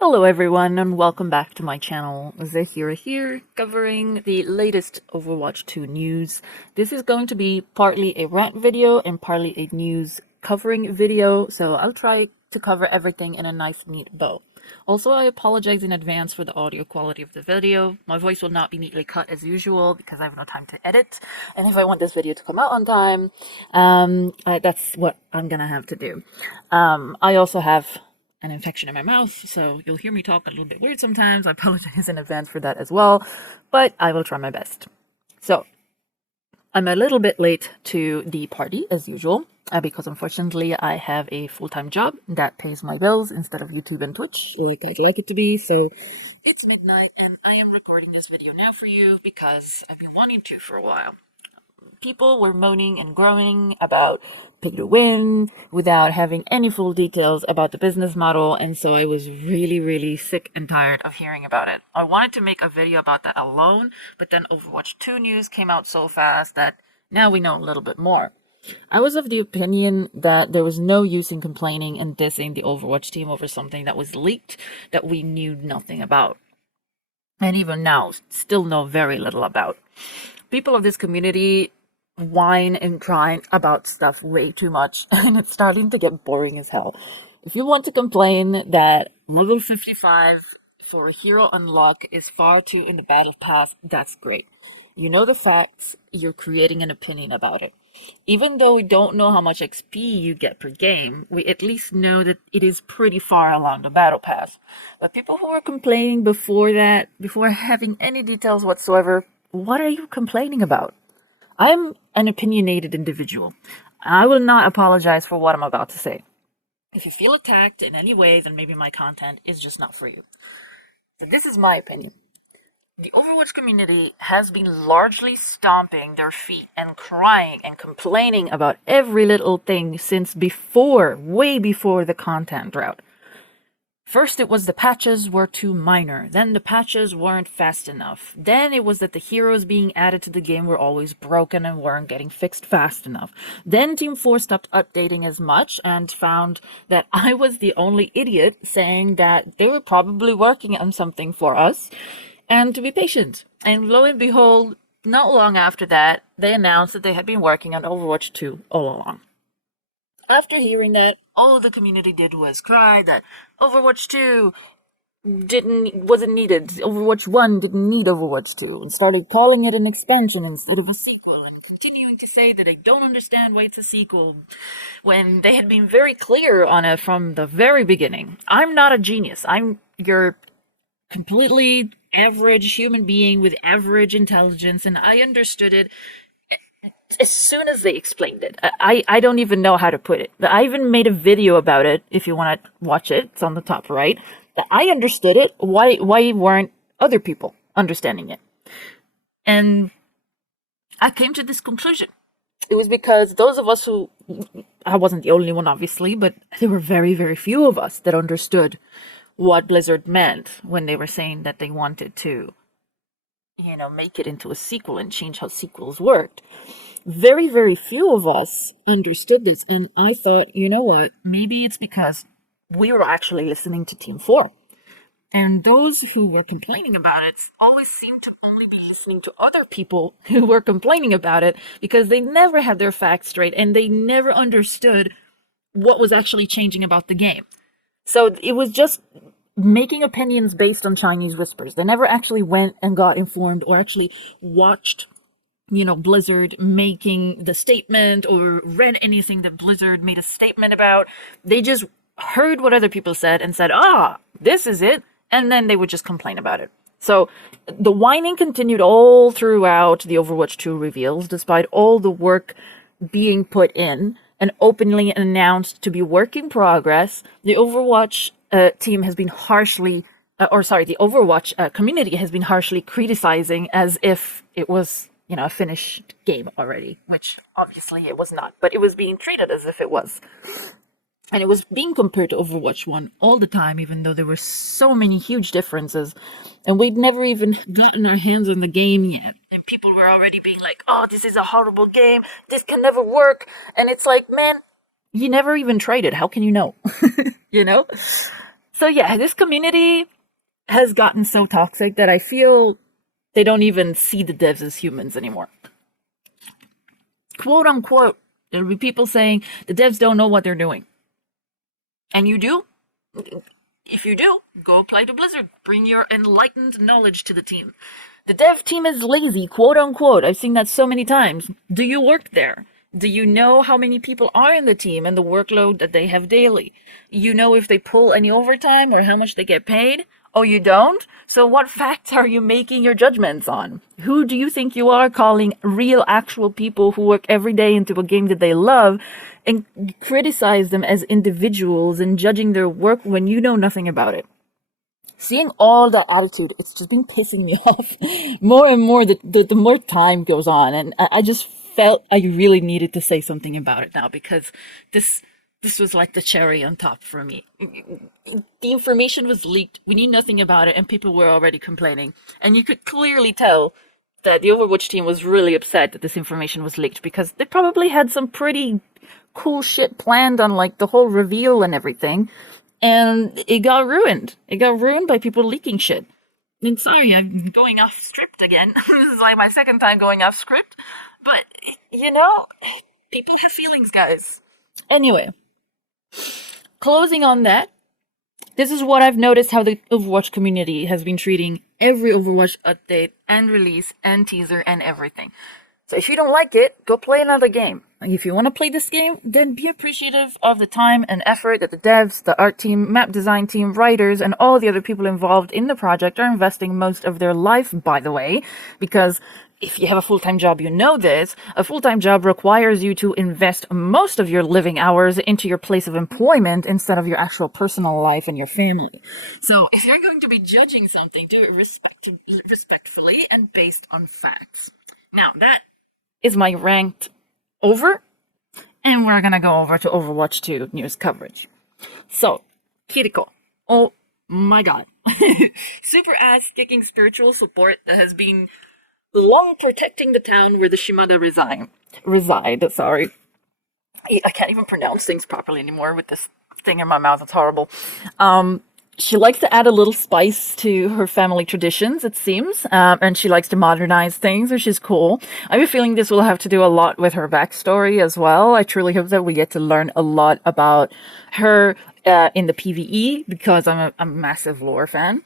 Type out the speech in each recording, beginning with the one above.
Hello everyone and welcome back to my channel. Zahyra here, covering the latest Overwatch 2 news. This is going to be partly a rant video and partly a news covering video, so I'll try to cover everything in a nice neat bow. Also, I apologize in advance for the audio quality of the video. My voice will not be neatly cut as usual because I have no time to edit, and if I want this video to come out on time, that's what I'm gonna have to do. I also have an infection in my mouth, so you'll hear me talk a little bit weird sometimes. I apologize in advance for that as well, but I will try my best. So, I'm a little bit late to the party, as usual, because unfortunately I have a full-time job that pays my bills instead of YouTube and Twitch, like I'd like it to be, so it's midnight, and I am recording this video now for you because I've been wanting to for a while. People were moaning and groaning about pay to win without having any full details about the business model, and so I was really sick and tired of hearing about it. I wanted to make a video about that alone, but then Overwatch 2 news came out so fast that now we know a little bit more. I was of the opinion that there was no use in complaining and dissing the Overwatch team over something that was leaked that we knew nothing about, and even now still know very little about. People of this community whine and cry about stuff way too much, and it's starting to get boring as hell. If you want to complain that level 55 for a hero unlock is far too in the battle pass, that's great. You know the facts, you're creating an opinion about it. Even though we don't know how much XP you get per game, we at least know that it is pretty far along the battle pass. But people who are complaining before having any details whatsoever, what are you complaining about? I'm an opinionated individual. I will not apologize for what I'm about to say. If you feel attacked in any way, then maybe my content is just not for you. So this is my opinion. The Overwatch community has been largely stomping their feet and crying and complaining about every little thing since way before the content drought. First, it was the patches were too minor, then the patches weren't fast enough, then it was that the heroes being added to the game were always broken and weren't getting fixed fast enough. Then Team 4 stopped updating as much and found that I was the only idiot saying that they were probably working on something for us and to be patient. And lo and behold, not long after that, they announced that they had been working on Overwatch 2 all along. After hearing that, all the community did was cry that Overwatch 2 wasn't needed. Overwatch 1 didn't need Overwatch 2, and started calling it an expansion instead of a sequel, and continuing to say that they don't understand why it's a sequel, when they had been very clear on it from the very beginning. I'm not a genius. I'm your completely average human being with average intelligence, and I understood it as soon as they explained it. I don't even know how to put it. I even made a video about it, if you want to watch it. It's on the top right. I understood it. Why weren't other people understanding it? And I came to this conclusion. It was because those of us who... I wasn't the only one, obviously, but there were very few of us that understood what Blizzard meant when they were saying that they wanted to, make it into a sequel and change how sequels worked. Very few of us understood this, and I thought, you know what, maybe it's because we were actually listening to Team 4. And those who were complaining about it always seemed to only be listening to other people who were complaining about it because they never had their facts straight and they never understood what was actually changing about the game. So it was just making opinions based on Chinese whispers. They never actually went and got informed or actually watched Blizzard making the statement or read anything that Blizzard made a statement about. They just heard what other people said and said, this is it. And then they would just complain about it. So the whining continued all throughout the Overwatch 2 reveals, despite all the work being put in and openly announced to be work in progress. The Overwatch team has been the Overwatch community has been harshly criticizing as if it was a finished game already, which obviously it was not, but it was being treated as if it was. And it was being compared to Overwatch 1 all the time, even though there were so many huge differences, and we'd never even gotten our hands on the game yet. And people were already being like, this is a horrible game, this can never work, and it's like, man, you never even tried it, how can you know? So yeah, this community has gotten so toxic that I feel they don't even see the devs as humans anymore. Quote unquote, there'll be people saying the devs don't know what they're doing. And you do? If you do, go apply to Blizzard. Bring your enlightened knowledge to the team. The dev team is lazy, quote unquote. I've seen that so many times. Do you work there? Do you know how many people are in the team and the workload that they have daily? You know if they pull any overtime or how much they get paid? Oh, you don't? So what facts are you making your judgments on? Who do you think you are calling real, actual people who work every day into a game that they love and criticize them as individuals and judging their work when you know nothing about it? Seeing all that attitude, it's just been pissing me off more and more the more time goes on. And I just felt I really needed to say something about it now, because this was like the cherry on top for me. The information was leaked. We knew nothing about it, and people were already complaining. And you could clearly tell that the Overwatch team was really upset that this information was leaked, because they probably had some pretty cool shit planned on like the whole reveal and everything. And it got ruined. It got ruined by people leaking shit. And sorry, I'm going off script again. This is like my second time going off script. But, you know, people have feelings, guys. Anyway, closing on that, this is what I've noticed how the Overwatch community has been treating every Overwatch update and release and teaser and everything. So if you don't like it, go play another game. If you want to play this game, then be appreciative of the time and effort that the devs, the art team, map design team, writers, and all the other people involved in the project are investing most of their life, by the way, because if you have a full-time job, you know this. A full-time job requires you to invest most of your living hours into your place of employment instead of your actual personal life and your family. So if you're going to be judging something, do it respectfully and based on facts. Now, that is my ranked over, and we're gonna go over to Overwatch 2 news coverage. So, Kiriko. Oh my god. Super ass-kicking spiritual support that has been long protecting the town where the Shimada reside. Sorry. I can't even pronounce things properly anymore with this thing in my mouth. It's horrible. She likes to add a little spice to her family traditions, it seems, and she likes to modernize things, which is cool. I have a feeling this will have to do a lot with her backstory as well. I truly hope that we get to learn a lot about her in the PvE, because I'm a massive lore fan.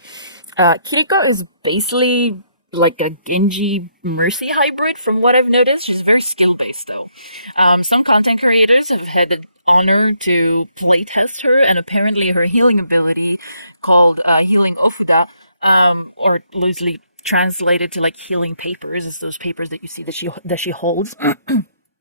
Kiriko is basically like a Genji Mercy hybrid from what I've noticed. She's very skill-based though. Some content creators have had the honor to playtest her, and apparently her healing ability, called healing Ofuda, or loosely translated to like healing papers, is those papers that you see that she holds.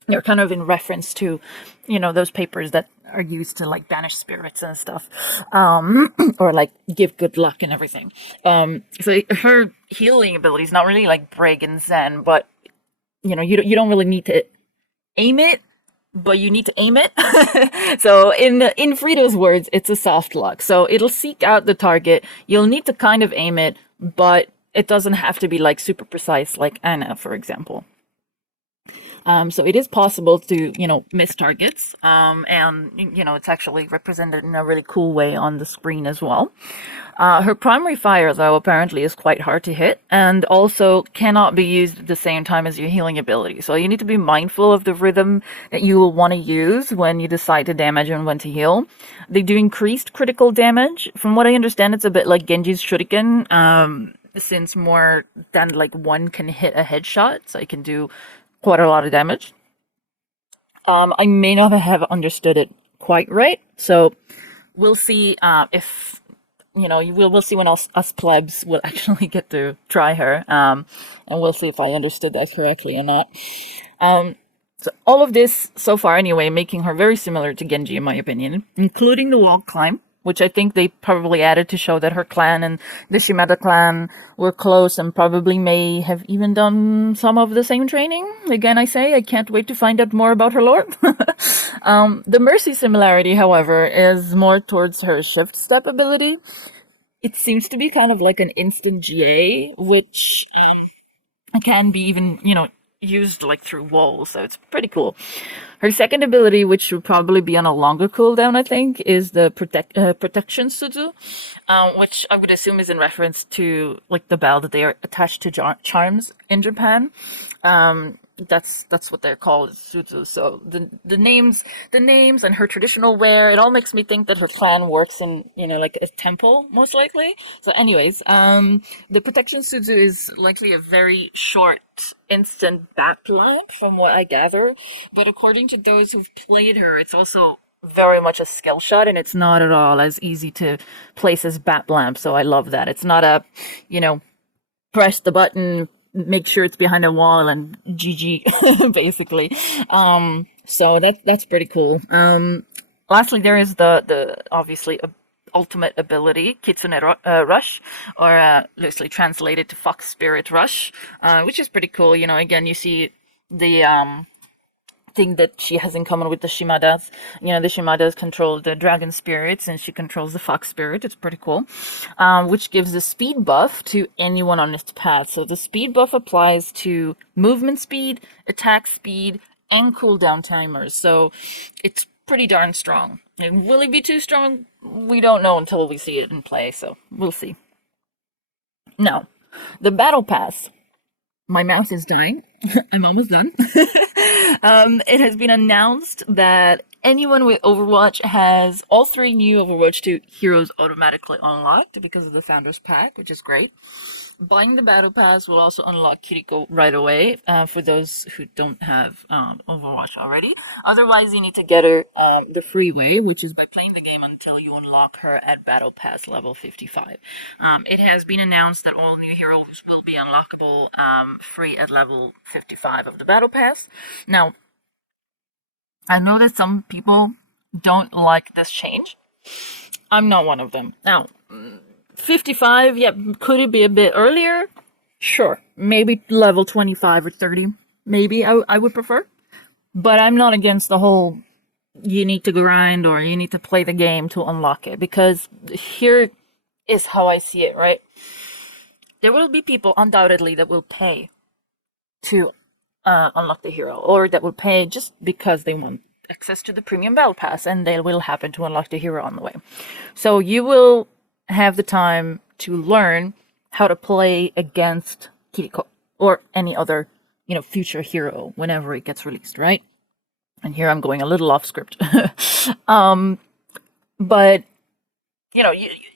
They're kind of in reference to, you know, those papers that are used to like banish spirits and stuff, or like give good luck and everything. So her healing ability is not really like Brig and Zen, but you know, you don't really need to aim it, but you need to aim it. So in Frida's words, it's a soft lock. So it'll seek out the target. You'll need to kind of aim it, but it doesn't have to be like super precise like Anna, for example. So it is possible to, you know, miss targets, and, you know, it's actually represented in a really cool way on the screen as well. Her primary fire, though, apparently is quite hard to hit, and also cannot be used at the same time as your healing ability. So you need to be mindful of the rhythm that you will want to use when you decide to damage and when to heal. They do increased critical damage. From what I understand, it's a bit like Genji's Shuriken, since more than like one can hit a headshot, so you can do quite a lot of damage. I may not have understood it quite right, so we'll see if, you know, we'll see when us plebs will actually get to try her, and we'll see if I understood that correctly or not. So all of this so far anyway, making her very similar to Genji in my opinion, including the wall climb, which I think they probably added to show that her clan and the Shimada clan were close and probably may have even done some of the same training. Again, I say, I can't wait to find out more about her lore. The Mercy similarity, however, is more towards her shift step ability. It seems to be kind of like an instant GA, which can be even, you know, used like through walls, so it's pretty cool. Her second ability, which would probably be on a longer cooldown, I think, is the protection Suzu, which I would assume is in reference to like the bell that they are attached to charms in Japan. That's what they're called, Suzu. So the names and her traditional wear, it all makes me think that her clan works in, you know, like a temple, most likely. So anyways, the protection Suzu is likely a very short instant bat lamp from what I gather, but according to those who've played her, it's also very much a skill shot, and it's not at all as easy to place as bat lamp. So I love that. It's not a, you know, press the button, make sure it's behind a wall, and GG, basically. So that's pretty cool. Lastly, there is the obviously ultimate ability, Kitsune Rush, or loosely translated to Fox Spirit Rush, which is pretty cool. You know, again, you see the thing that she has in common with the Shimadas. You know, the Shimadas control the dragon spirits, and she controls the fox spirit. It's pretty cool. Which gives a speed buff to anyone on its path. So the speed buff applies to movement speed, attack speed, and cooldown timers. So it's pretty darn strong. And will it be too strong? We don't know until we see it in play, so we'll see. Now, the battle pass. My mouth is dying. I'm almost done. It has been announced that anyone with Overwatch has all 3 new Overwatch 2 heroes automatically unlocked because of the Founders Pack, which is great. Buying the Battle Pass will also unlock Kiriko right away, for those who don't have Overwatch already. Otherwise, you need to get her the free way, which is by playing the game until you unlock her at Battle Pass level 55. It has been announced that all new heroes will be unlockable free at level 55 of the Battle Pass. Now, I know that some people don't like this change. I'm not one of them. Now, 55, yeah, could it be a bit earlier? Sure. Maybe level 25 or 30. Maybe I would prefer. But I'm not against the whole you need to grind or you need to play the game to unlock it. Because here is how I see it, right? There will be people, undoubtedly, that will pay to unlock the hero. Or that will pay just because they want access to the premium battle pass. And they will happen to unlock the hero on the way. So you will have the time to learn how to play against Kiriko or any other, you know, future hero whenever it gets released, right? And here I'm going a little off script. But, you know,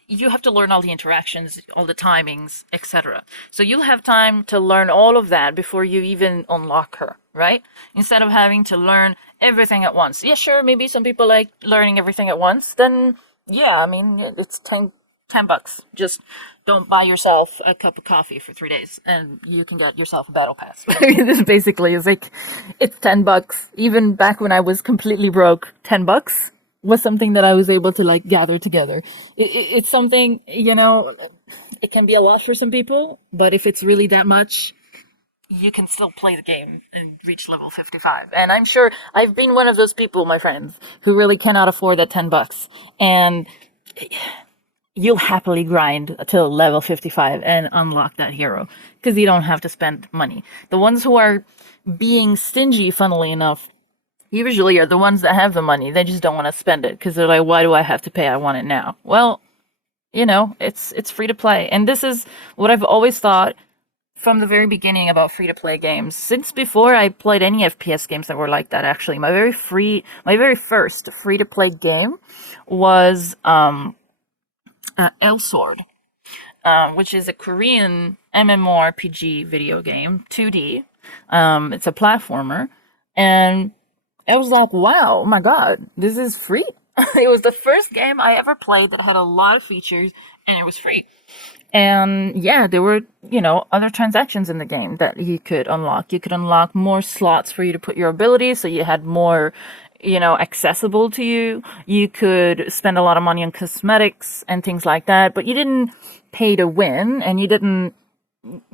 you have to learn all the interactions, all the timings, etc. So you'll have time to learn all of that before you even unlock her, right? Instead of having to learn everything at once. Yeah, sure, maybe some people like learning everything at once. Then, yeah, I mean, it's $10. Just don't buy yourself a cup of coffee for 3 days and you can get yourself a battle pass. This basically is like, it's $10. Even back when I was completely broke, $10 was something that I was able to like gather together. It's something, you know, it can be a lot for some people, but if it's really that much, you can still play the game and reach level 55. And I'm sure I've been one of those people, my friends, who really cannot afford that $10. And you'll happily grind until level 55 and unlock that hero because you don't have to spend money. The ones who are being stingy, funnily enough, usually are the ones that have the money. They just don't want to spend it because they're like, why do I have to pay? I want it now. Well, you know, it's free to play. And this is what I've always thought from the very beginning about free to play games. Since before I played any FPS games that were like that, actually. My very first free to play game was L-Sword, which is a Korean MMORPG video game, 2D. It's a platformer, and I was like, wow, oh my god, this is free. It was the first game I ever played that had a lot of features, and it was free. And yeah, there were, you know, other transactions in the game that you could unlock. You could unlock more slots for you to put your abilities, so you had more, you know, accessible to you. You could spend a lot of money on cosmetics and things like that, but you didn't pay to win, and you didn't,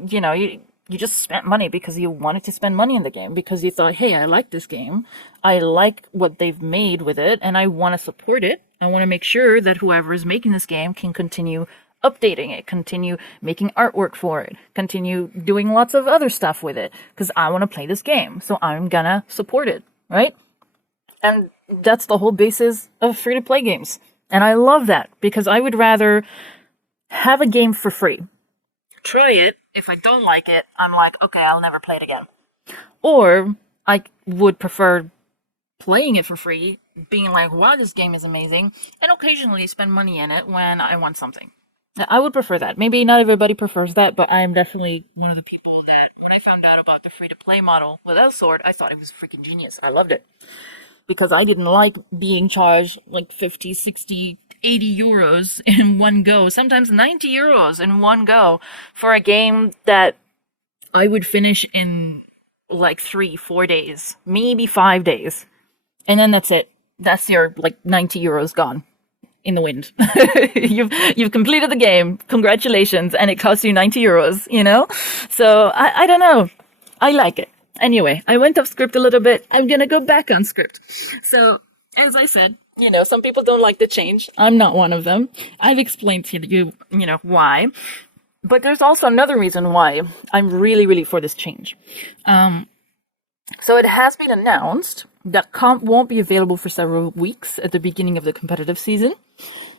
you know, you just spent money because you wanted to spend money in the game, because you thought, hey, I like this game, I like what they've made with it, and I want to support it. I want to make sure that whoever is making this game can continue updating it, continue making artwork for it, continue doing lots of other stuff with it, because I want to play this game, so I'm gonna support it, right? And that's the whole basis of free-to-play games. And I love that, because I would rather have a game for free, try it, if I don't like it, I'm like, okay, I'll never play it again. Or I would prefer playing it for free, being like, wow, this game is amazing, and occasionally spend money in it when I want something. I would prefer that. Maybe not everybody prefers that, but I am definitely one of the people that, when I found out about the free-to-play model with Sword, I thought it was freaking genius. I loved it. Because I didn't like being charged like 50, 60, 80 euros in one go, sometimes 90 euros in one go, for a game that I would finish in like 3-4 days, maybe 5 days. And then that's it. That's your like 90 euros gone in the wind. You've completed the game. Congratulations. And it costs you 90 euros, you know? So I don't know. I like it. Anyway, I went off script a little bit. I'm gonna go back on script. So, as I said, you know, some people don't like the change. I'm not one of them. I've explained to you, why. But there's also another reason why I'm really, really for this change. So it has been announced that comp won't be available for several weeks at the beginning of the competitive season,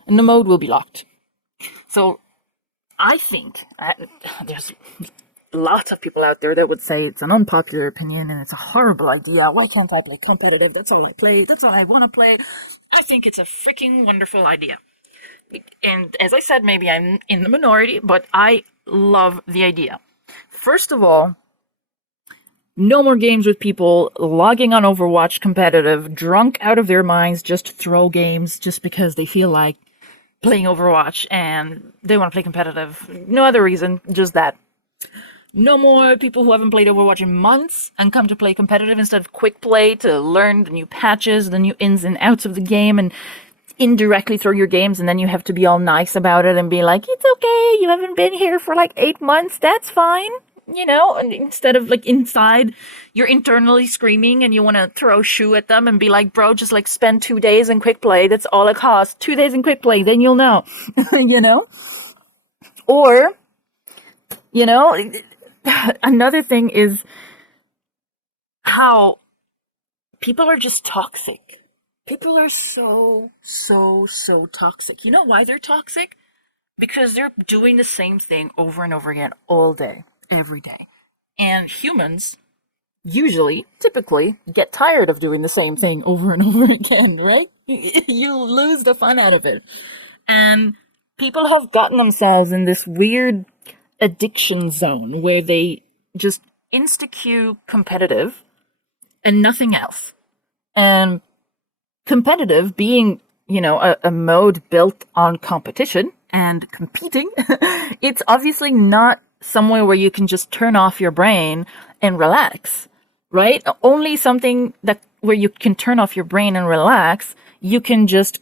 and the mode will be locked. So I think there's lots of people out there that would say it's an unpopular opinion and it's a horrible idea. Why can't I play competitive? That's all I play. That's all I want to play. I think it's a freaking wonderful idea. And as I said, maybe I'm in the minority, but I love the idea. First of all, no more games with people logging on Overwatch competitive, drunk out of their minds, just throw games just because they feel like playing Overwatch and they want to play competitive. No other reason, just that. No more people who haven't played Overwatch in months and come to play competitive instead of quick play to learn the new patches, the new ins and outs of the game, and indirectly throw your games, and then you have to be all nice about it and be like, it's okay, you haven't been here for like 8 months, that's fine. And instead of like inside, you're internally screaming and you want to throw a shoe at them and be like, bro, just like spend 2 days in quick play. That's all it costs. 2 days in quick play, then you'll know, Or, another thing is how people are just toxic. People are so toxic. You know why they're toxic? Because they're doing the same thing over and over again all day, every day. And humans typically get tired of doing the same thing over and over again, right? You lose the fun out of it. And people have gotten themselves in this weird addiction zone where they just insta-queue competitive and nothing else. And competitive being, a mode built on competition and competing, it's obviously not somewhere where you can just turn off your brain and relax, right? Only something where you can turn off your brain and relax, you can just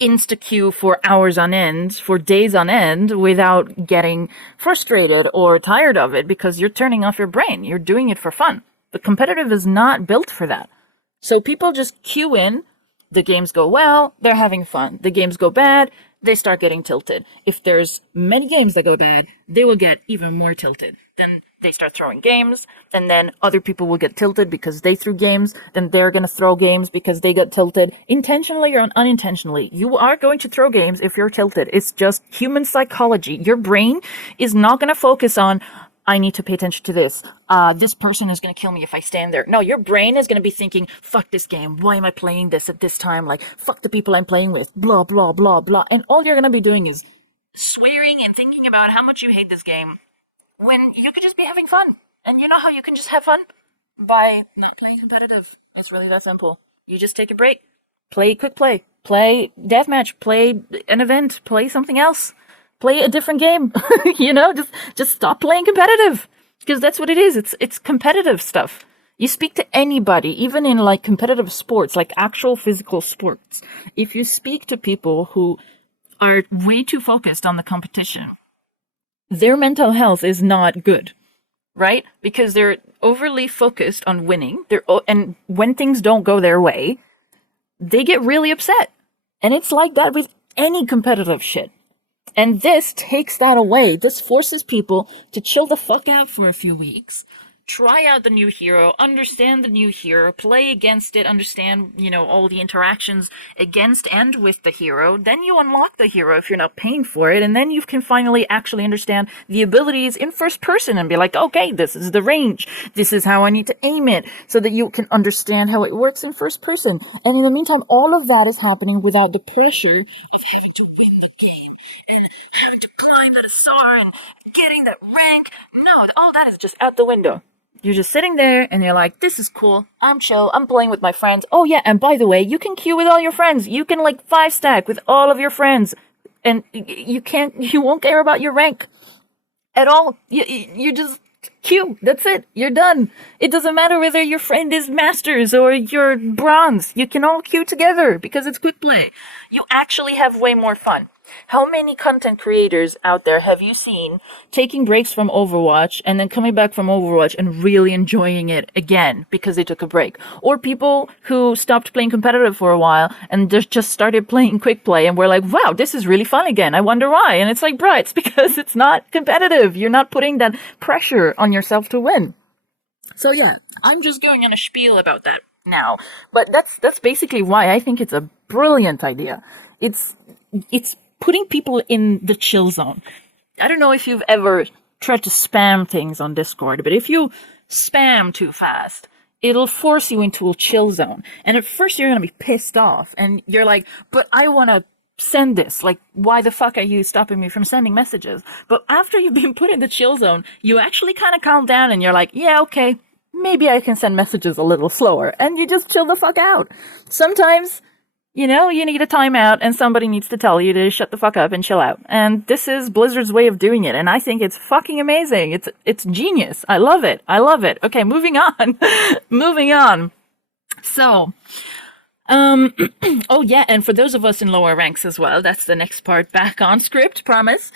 insta-queue for hours on end, for days on end, without getting frustrated or tired of it, because you're turning off your brain. You're doing it for fun. But competitive is not built for that. So people just queue in, the games go well, they're having fun. The games go bad, they start getting tilted. If there's many games that go bad, they will get even more tilted. Then they start throwing games, and then other people will get tilted because they threw games, then they're going to throw games because they got tilted. Intentionally or unintentionally, you are going to throw games if you're tilted. It's just human psychology. Your brain is not going to focus on, I need to pay attention to this. This person is going to kill me if I stand there. No, your brain is going to be thinking, fuck this game. Why am I playing this at this time? Like, fuck the people I'm playing with. Blah, blah, blah, blah. And all you're going to be doing is swearing and thinking about how much you hate this game when you could just be having fun. And you know how you can just have fun? By not playing competitive. It's really that simple. You just take a break. Play quick play. Play deathmatch. Play an event. Play something else. Play a different game. Just stop playing competitive. Because that's what it is. It's competitive stuff. You speak to anybody, even in like competitive sports, like actual physical sports. If you speak to people who are way too focused on the competition, their mental health is not good, right? Because they're overly focused on winning. And when things don't go their way, they get really upset. And it's like that with any competitive shit. And this takes that away. This forces people to chill the fuck out for a few weeks, try out the new hero, understand the new hero, play against it, understand, all the interactions against and with the hero. Then you unlock the hero if you're not paying for it, and then you can finally actually understand the abilities in first person and be like, okay, this is the range. This is how I need to aim it, so that you can understand how it works in first person. And in the meantime, all of that is happening without the pressure of having to win the game and having to climb that star and getting that rank. No, all that is just out the window. You're just sitting there and you're like, this is cool. I'm chill. I'm playing with my friends. Oh yeah, and by the way, you can queue with all your friends. You can 5-stack with all of your friends. And you won't care about your rank at all. You just queue. That's it. You're done. It doesn't matter whether your friend is masters or you're bronze. You can all queue together because it's quick play. You actually have way more fun. How many content creators out there have you seen taking breaks from Overwatch and then coming back from Overwatch and really enjoying it again because they took a break? Or people who stopped playing competitive for a while and just started playing quick play and were like, wow, this is really fun again. I wonder why. And it's like, bruh, it's because it's not competitive. You're not putting that pressure on yourself to win. So yeah, I'm just going on a spiel about that now. But that's basically why I think it's a brilliant idea. It's putting people in the chill zone. I don't know if you've ever tried to spam things on Discord, but if you spam too fast, it'll force you into a chill zone. And at first you're going to be pissed off and you're like, but I want to send this. Why the fuck are you stopping me from sending messages? But after you've been put in the chill zone, you actually kind of calm down and you're like, yeah, okay, maybe I can send messages a little slower. And you just chill the fuck out. Sometimes, you need a timeout and somebody needs to tell you to shut the fuck up and chill out. And this is Blizzard's way of doing it. And I think it's fucking amazing. It's genius. I love it. Okay, moving on. Moving on. So, oh yeah, and for those of us in lower ranks as well, that's the next part back on script, promise.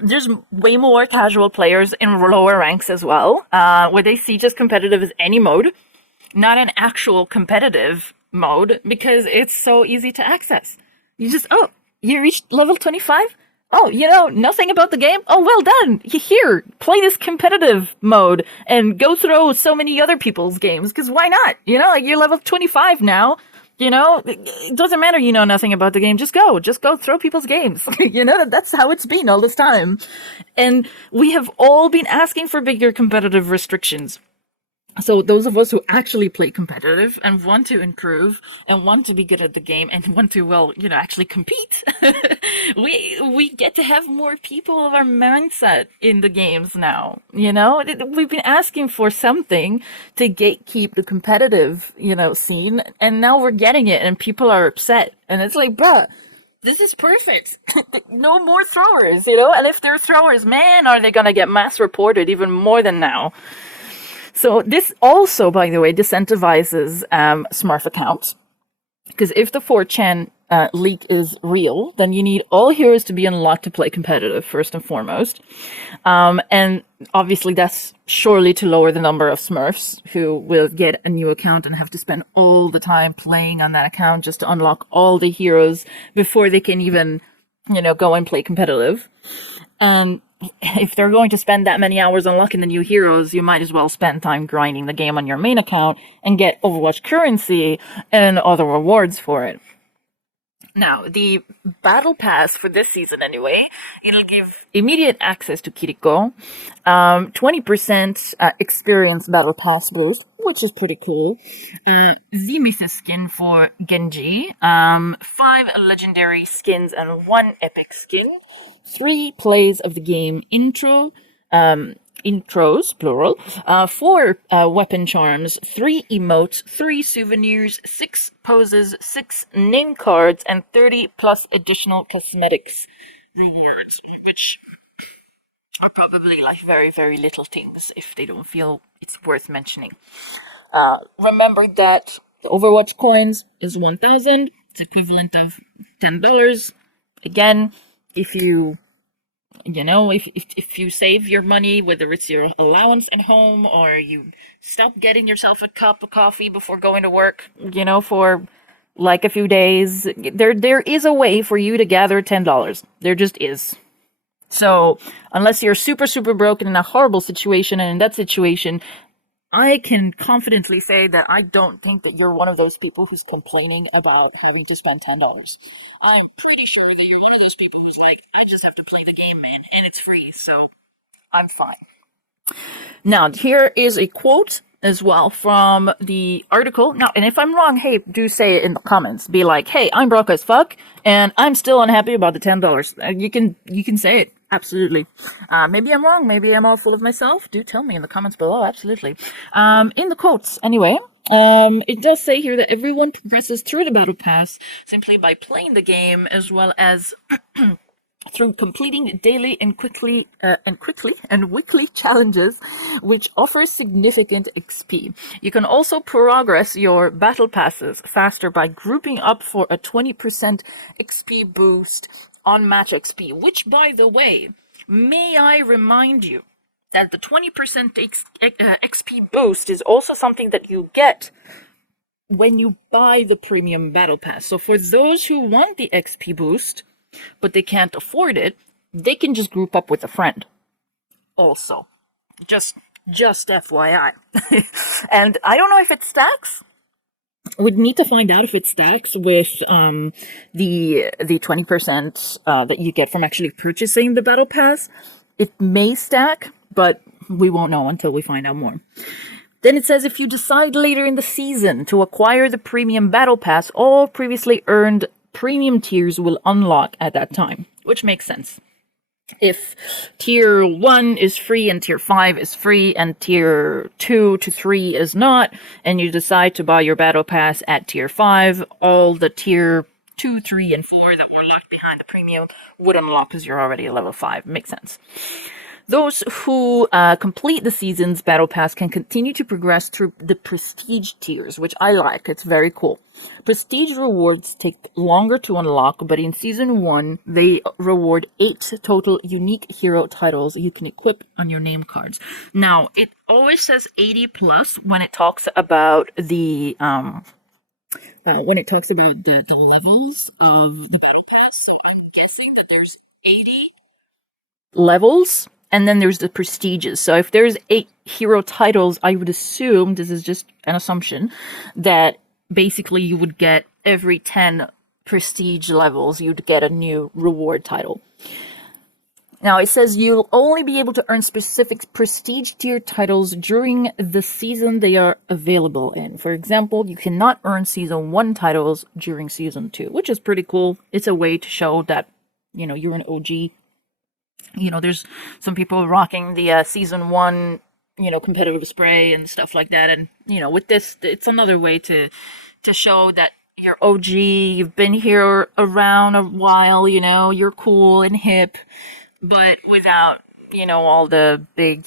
There's way more casual players in lower ranks as well, where they see just competitive as any mode, not an actual competitive mode, because it's so easy to access. You reached level 25? Oh, nothing about the game? Oh, well done. Here, play this competitive mode and go through so many other people's games, because why not? You're level 25 now. It doesn't matter you know nothing about the game. Just go throw people's games. That's how it's been all this time. And we have all been asking for bigger competitive restrictions. So those of us who actually play competitive and want to improve and want to be good at the game and want to, actually compete, we get to have more people of our mindset in the games now. We've been asking for something to gatekeep the competitive, scene, and now we're getting it and people are upset. And it's like, bruh, this is perfect. No more throwers, and if they're throwers, man, are they gonna get mass reported even more than now. So this also, by the way, disincentivizes Smurf accounts. Because if the 4chan leak is real, then you need all heroes to be unlocked to play competitive, first and foremost. And obviously that's surely to lower the number of Smurfs who will get a new account and have to spend all the time playing on that account just to unlock all the heroes before they can even, go and play competitive. And if they're going to spend that many hours unlocking the new heroes, you might as well spend time grinding the game on your main account and get Overwatch currency and other rewards for it. Now, the battle pass for this season anyway, it'll give immediate access to Kiriko, 20% experience battle pass boost, which is pretty cool, the Mythos skin for Genji, 5 legendary skins and 1 epic skin, 3 plays of the game intros, plural, 4 weapon charms, 3 emotes, 3 souvenirs, 6 poses, 6 name cards, and 30 plus additional cosmetics rewards, which are probably very, very little things if they don't feel it's worth mentioning. Remember that the Overwatch coins is 1,000. It's equivalent of $10. Again, if you if you save your money, whether it's your allowance at home or you stop getting yourself a cup of coffee before going to work, for a few days, there is a way for you to gather $10. There just is. So unless you're super, super broken in a horrible situation, and in that situation, I can confidently say that I don't think that you're one of those people who's complaining about having to spend $10. I'm pretty sure that you're one of those people who's like, I just have to play the game, man, and it's free, so I'm fine. Now, here is a quote as well from the article. Now, and if I'm wrong, hey, do say it in the comments. Be like, hey, I'm broke as fuck, and I'm still unhappy about the $10. You can say it. Absolutely. Maybe I'm wrong. Maybe I'm all full of myself. Do tell me in the comments below. Absolutely. In the quotes, anyway, it does say here that everyone progresses through the battle pass simply by playing the game, as well as through completing daily and weekly challenges, which offer significant XP. You can also progress your battle passes faster by grouping up for a 20% XP boost on match XP, which, by the way, may I remind you that the 20% XP boost is also something that you get when you buy the premium battle pass. So for those who want the XP boost, but they can't afford it, they can just group up with a friend. Also, just FYI. And I don't know if it stacks. Would need to find out if it stacks with the 20% that you get from actually purchasing the battle pass. It may stack, but we won't know until we find out more. Then it says, if you decide later in the season to acquire the premium battle pass, all previously earned premium tiers will unlock at that time, which makes sense. If tier 1 is free and tier 5 is free and tier 2 to 3 is not, and you decide to buy your battle pass at tier 5, all the tier 2, 3, and 4 that were locked behind the premium would unlock because you're already at level 5. Makes sense. Those who complete the season's battle pass can continue to progress through the prestige tiers, which I like. It's very cool. Prestige rewards take longer to unlock, but in season 1, they reward 8 total unique hero titles you can equip on your name cards. Now, it always says 80 plus when it talks about the levels of the battle pass. So I'm guessing that there's 80 levels. And then there's the prestiges. So if there's 8 hero titles, I would assume, this is just an assumption, that basically you would get every 10 prestige levels, you'd get a new reward title. Now, it says you'll only be able to earn specific prestige tier titles during the season they are available in. For example, you cannot earn season 1 titles during season 2, which is pretty cool. It's a way to show that, you're an OG. There's some people rocking the season 1, competitive spray and stuff like that. And, with this, it's another way to show that you're OG, you've been here around a while, you're cool and hip, but without, all the big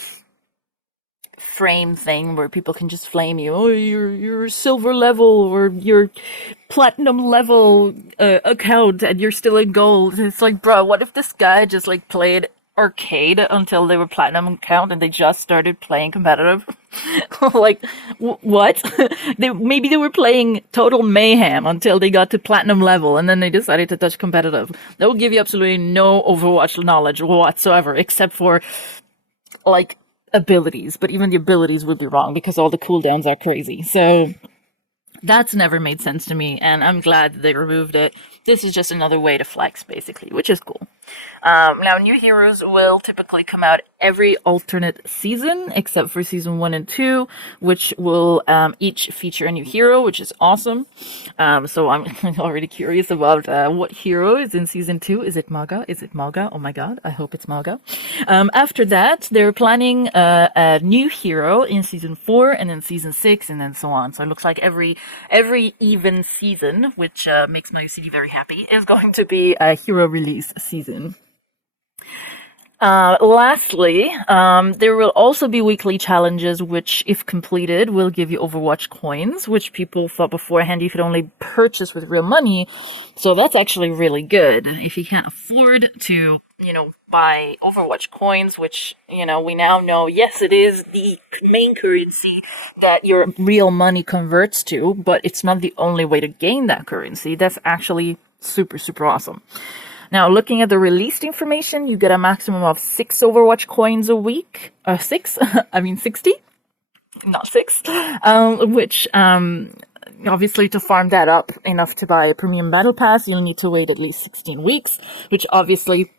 frame thing where people can just flame you. Oh, you're silver level or you're platinum level account and you're still in gold. It's like, bro, what if this guy just played arcade until they were platinum account and they just started playing competitive? What? Maybe they were playing total mayhem until they got to platinum level and then they decided to touch competitive. That will give you absolutely no Overwatch knowledge whatsoever, except for abilities, but even the abilities would be wrong because all the cooldowns are crazy. So that's never made sense to me, and I'm glad that they removed it. This is just another way to flex, basically, which is cool. Now, new heroes will typically come out every alternate season, except for season 1 and 2, which will each feature a new hero, which is awesome. So I'm already curious about what hero is in season 2. Is it Maga? Is it Maga? Oh my god, I hope it's Maga. After that, they're planning a new hero in season 4, and then season 6, and then so on. So it looks like every even season, which makes my city very happy, is going to be a hero release season. Lastly, there will also be weekly challenges, which, if completed, will give you Overwatch coins, which people thought beforehand you could only purchase with real money. So that's actually really good. If you can't afford to, buy Overwatch coins, which, we now know, yes, it is the main currency that your real money converts to, but it's not the only way to gain that currency. That's actually super, super awesome. Now, looking at the released information, you get a maximum of 6 Overwatch coins a week. 6? I mean 60? Not 6. Which, obviously to farm that up enough to buy a premium battle pass, you'll need to wait at least 16 weeks, which obviously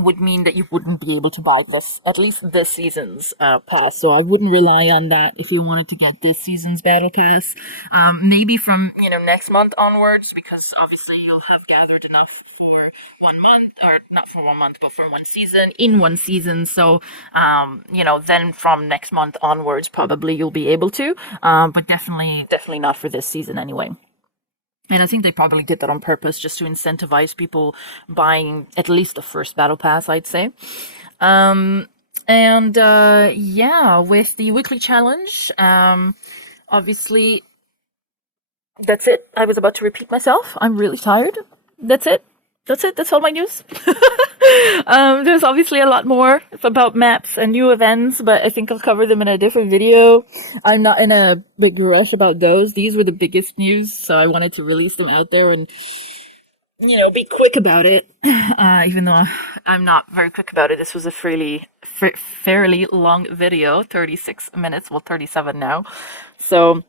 would mean that you wouldn't be able to buy at least this season's pass. So I wouldn't rely on that if you wanted to get this season's battle pass. Maybe from, next month onwards, because obviously you'll have gathered enough for 1 month, or not for 1 month, but for one season, in one season. So, then from next month onwards, probably you'll be able to, but definitely not for this season anyway. And I think they probably did that on purpose, just to incentivize people buying at least the first battle pass, I'd say. With the weekly challenge, obviously, that's it. I was about to repeat myself. I'm really tired. That's it. That's all my news. There's obviously a lot more about maps and new events, but I think I'll cover them in a different video. I'm not in a big rush about those. These were the biggest news, so I wanted to release them out there and, be quick about it. Even though I'm not very quick about it. This was a fairly long video, 36 minutes, 37 now. So,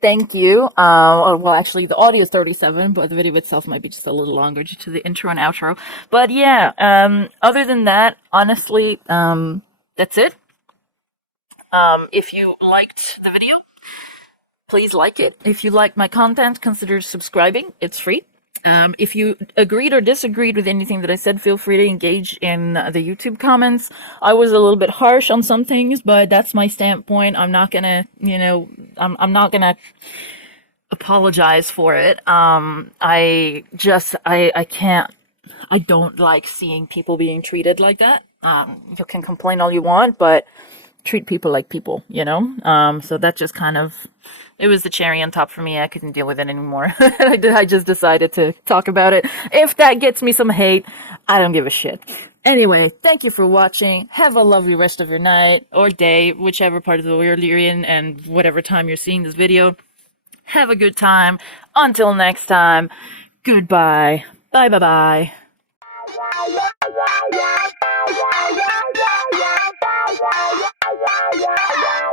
thank you. Well, actually, the audio is 37, but the video itself might be just a little longer due to the intro and outro. But yeah, other than that, honestly, that's it. If you liked the video, please like it. If you like my content, consider subscribing. It's free. If you agreed or disagreed with anything that I said, feel free to engage in the YouTube comments. I was a little bit harsh on some things, but that's my standpoint. I'm not gonna, I'm not gonna apologize for it. I don't like seeing people being treated like that. You can complain all you want, but treat people like people, so that just kind of, it was the cherry on top for me. I couldn't deal with it anymore. I just decided to talk about it. If that gets me some hate, I don't give a shit. Anyway, thank you for watching. Have a lovely rest of your night or day, whichever part of the world you're in and whatever time you're seeing this video. Have a good time. Until next time, goodbye. Bye bye bye. Yeah.